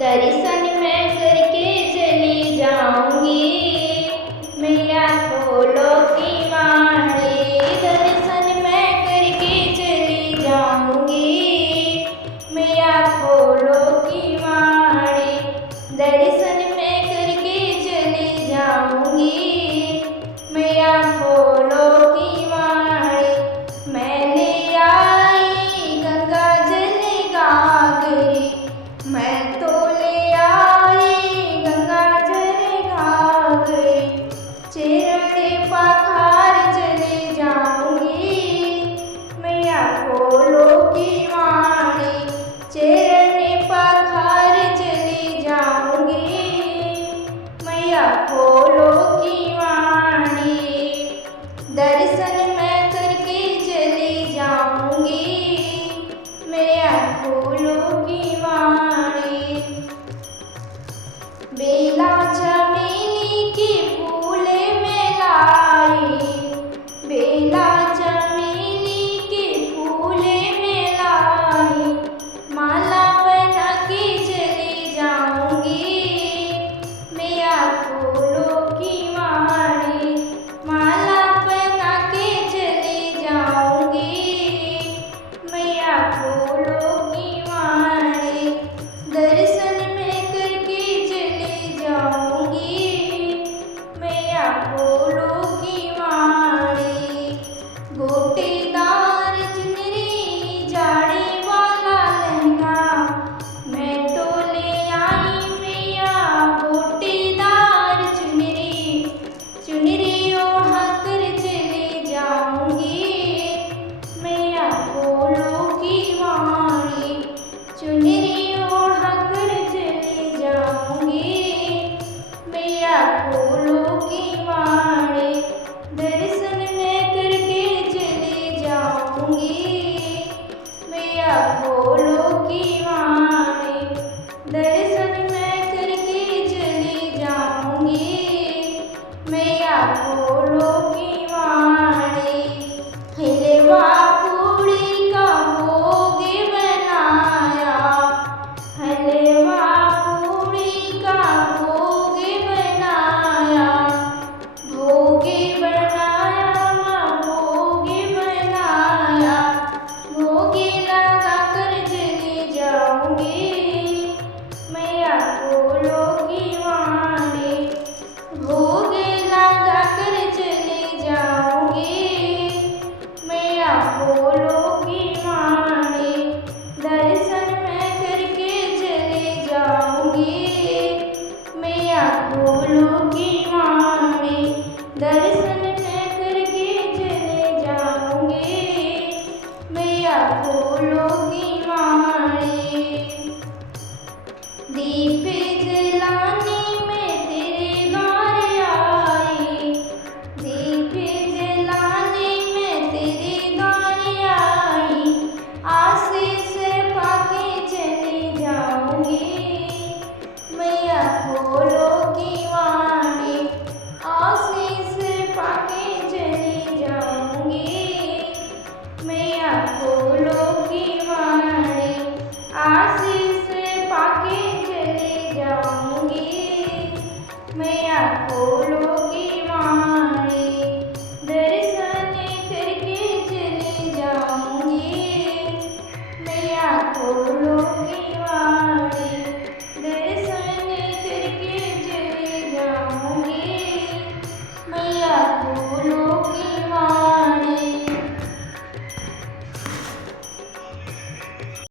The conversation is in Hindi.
दर्शन मैं करके चली जाऊंगी, मैया खोलो की वाणी। दर्शन मैं करके चली जाऊंगी, मैया खोलो की वाणी। दर्शन मैं करके चली जाऊंगी, मैया खोलो की वाणी। मैंने आई गंगा जल गागरी, मैं तो ले आई गंगा जल गागरी। चरण पखार चले जाऊंगी, मैया खोलो की वाणी। चरण पखार चली जाऊंगी, मैया खोलो की वाणी। दर्शन मैं करके चली जाऊंगी, मैया खोलो की वाणी। बेला चमेली के फूल में लाई, बेला चमेली के फूल में लाई। माला बना के चली जाऊंगी, मैया खोलो की वाणी। माला बना के चली जाऊंगी, मैया खोलो की वाणी। दर्शन मैं करके चली जाऊंगी, मैया खोलो की वाणी। गोटेदार चुनरी जाड़े वाला लहंगा, मैं तो ले आई मैया गोटेदार चुनरी। चुनरी ओढ़ा कर चली जाऊंगी, मैया खोलो की वाणी। चुनरी ओढ़ा कर चली जाऊंगी, मैया खोलो की वाणी। दर्शन मैं करके चली जाऊंगी, मैया खोलो की वाणी। दर्शन मैं करके चली जाऊंगी, मैया खोलो की वाणी। हलवा पूड़ी का भोग बनाया, हलवा पूड़ी का भोग बनाया। भोग बनाया भोग बनाया, भोग लगा कर चली जाऊंगी, मैया खोलो की वाणी। भोग लगा कर चली जाऊंगी, मैया खोलो की वाणी। दर्शन मैं करके चली जाऊंगी, मैया खोलो की वाणी। दर्शन मैं करके चले जाऊंगी, मैया खोलो की वाणी। दीप जलाने में तेरे द्वार आई, दीप जलाने में तेरे द्वार आई। आशीष पाके चली जाऊंगी, मैया खोलो की वाणी। आशीष पाके चली जाऊंगी, मैया खोलो की वाणी। आशीष पाके चली जाऊंगी, मैया खोलो की वाणी। दर्शन करके चली जाऊंगी, मैया खोलो की वाणी।